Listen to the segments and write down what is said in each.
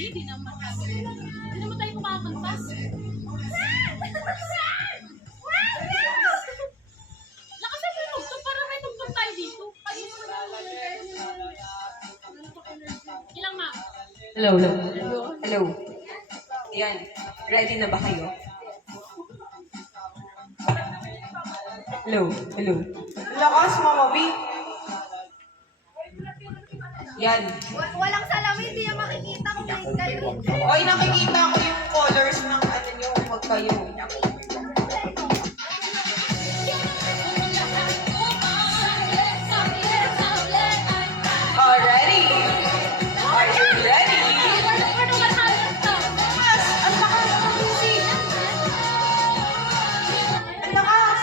Hindi naman. Hindi naman tayo kumakantas. Lakasan mo yung tugtog para may tugtog tayo dito. Ilang ma? Hello. Hello. Yan. Ready na ba kayo? Hello. Lakas, Mama B. Yan. Walang salamin, hindi niya makikita kung late kayo. Oy, nakikita ko yung colors ng ano nyo. Huwag kayo. Already? Are you ready? Mas, ang lakas ng music. Ang lakas.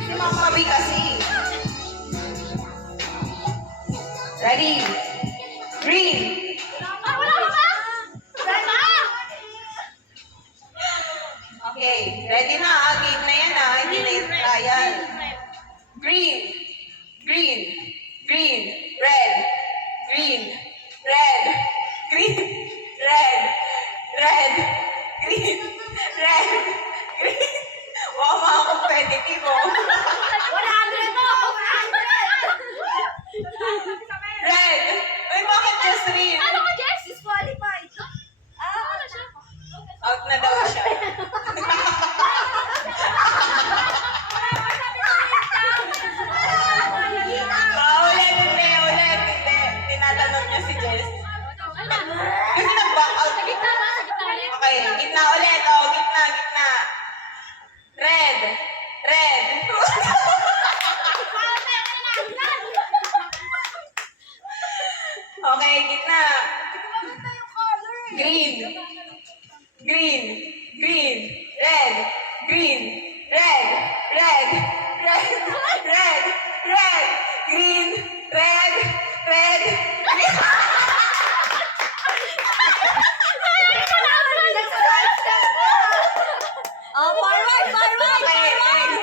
Si Mama B kasi. Ready? Green. Okay, ready na. Game na yan ah. Hindi na yung trial. Green. Red. Green. Red. Green. Red. Green. Wow, mga competitive oh. 100 mo! 100! Red. Ay, bakit just red? Ano ka, Jess? Disqualified. Ano siya? Out na daw siya. Ulit. Hindi. Tinatanong niya si Jess. Kasi nag-back out. Sa gitna ba? Sa gitna ulit? Okay, gitna ulit. Oh, gitna. Red. Okay, gitna. Green. Red. Green. Red. Green. Red. Oh, forward! Okay, next.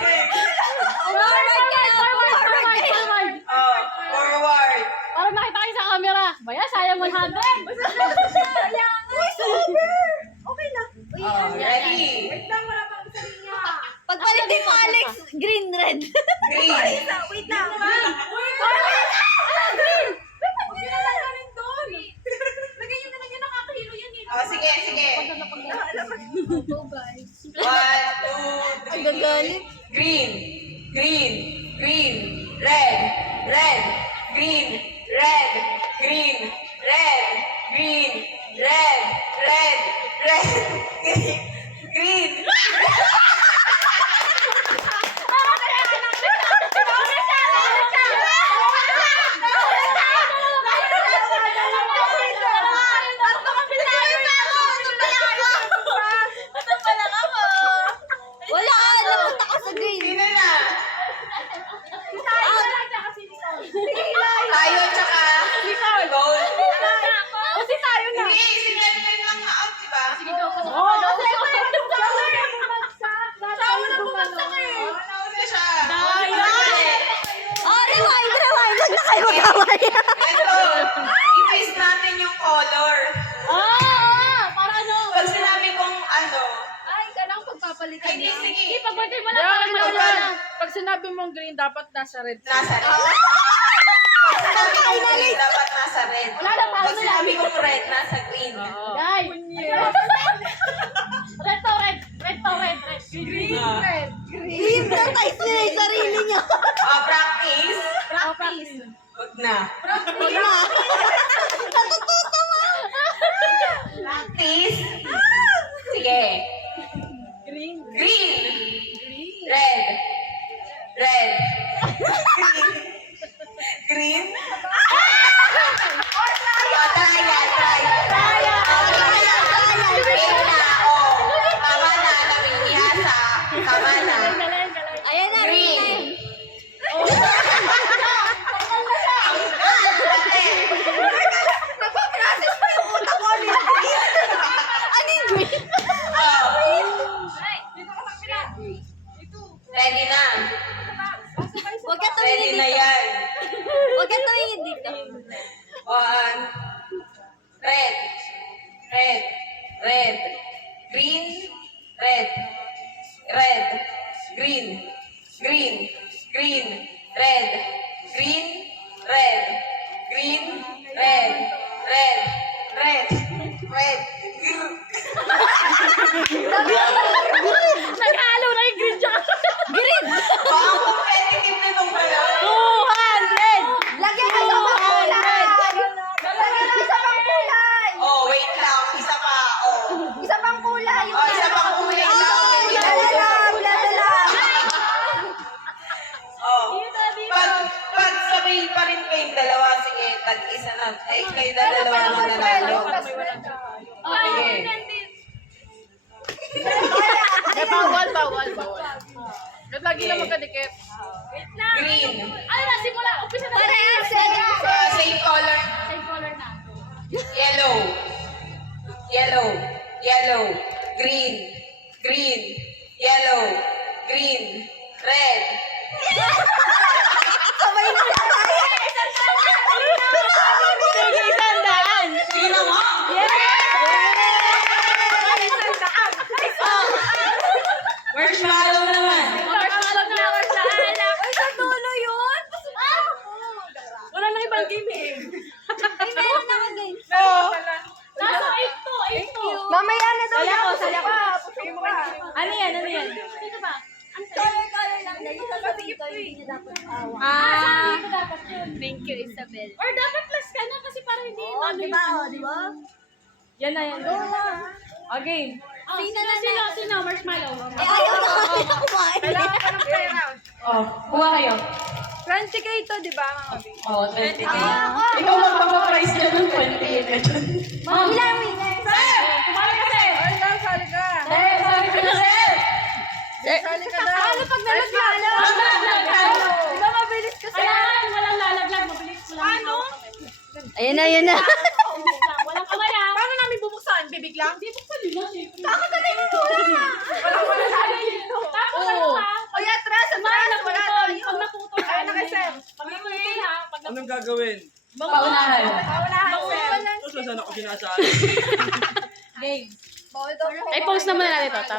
Forward. Oh, forward. Para makita kayo sa camera. Baya, sayang 100. Uy, sober! Okay na. Uy, Oh, ready? Pagpalit din mo, Alex. Green, red. Green. Wait lang. Oh, sige. Go, guys. 1, 2, 3. Ang gagalit. Green. Red. Green. Wala ka, napunta ka sa green. Sino na? Tayo tsaka gold. Kasi tayo na. Hindi, si Melvin lang na-out, diba? Sige, go. Oh, nauna siya. Oh, rewind. Huwag na kayo mag-away. Ito, i-face natin yung color. Para ano? Pag sinabi kong ano, Ay, ganang pagpapalitan ay, sige. Ipag-birthday mo lang para Ano malala. na? Pag sinabi mong green, dapat nasa red. Nasa red. Pag sinabi kong green, dapat nasa red. Wala na, Pag sinabi kong red, nasa green. Guys. Red to red. Green. Green na tayo sila yung sarili niyo. Practice. Huwag na. Huwag na. Natututo mo. Practice. Sige. Green. Green. Red. Green. Try yan, try. Wait na, oh. Tama na, namimiyasa. Tama na. Ayan na, Green. Napaprocess pa yung utak ko. Ano yung green? Ano yung green? Ready na. Huwag ka Ready tumingin na dito. yan. Huwag ka tumingin dito. 1. Red. Red. Red. Green. Red. Red. Green. Green. Green. Red. Green. Red. Green. Red. Red. Red. Red. Naghalo na yung green tsaka. Baka competitive na itong pala. 200! Lagyan ka sa pang kulay. Lagyan ka sa pang kulay. Oh, wait lang. Isa pa. Oh. Isa pang kulay. Oh, isa pang kulay lang. Lala lang. Oh. Pag sabay pa rin kayong dalawa, sige, tag-isa na. Eh, kayo na dalawa naman nanalo. Sige. Bawal. Ba't lagi na magkadikit? Green. Ano na, simula. Umpisa na. Same color. Same color na. Yellow. Yellow. Yellow. Green. Green. Yellow. Green. Red. Sabay na tayo. Sige, 100! Sige na nga. Marshmallow naman. Marshmallow na, marshmallow. Ay, sa dulo yun. Wala nang ibang game eh. Ay, meron na ka game. Nasa 8 to. Mamaya na daw yan. Sali ako. Pusok pa. Ano yan? Sino ba? Color lang. Dahil sa dito, hindi niya dapat awa. Ito dapat yun. Thank you, Isabel. Or dapat plus ka na kasi para hindi Oo, di ba? Oo, di ba? Yan na, yan. Okay. Oh, sino? Marshmallow. Eh, ayaw na kasi na kumain. Kailangan ka ng pera. Oh, kuha kayo. 20K ito, di ba, mga baby? Oh, 20K. Ikaw magpapaprice niya ng 20K na dyan. Winner, winner. Kumala kasi. Ay, sali ka. Sabi ko na, sir. Sali ka daw. Ano pag nalaglag? Di ba mabilis ka sa... Kailangan walang lalaglag. Mabilis mo lang. Ano? Ayan na, ayan na. Walang kamay ah. Paano namin bubuksan? Bibig lang? Hindi po pwede lang eh. Wala tayo dito. Tapos ano ha? O yan, atras, Kumain na wala putol. tayo. Pag naputol. Ayun na kay Sir. Pag naputol ha. Pag Anong gagawin? Paunahan. Paulahan, Sir. Tapos saan ako sinasali? Ay, post na muna natin ito.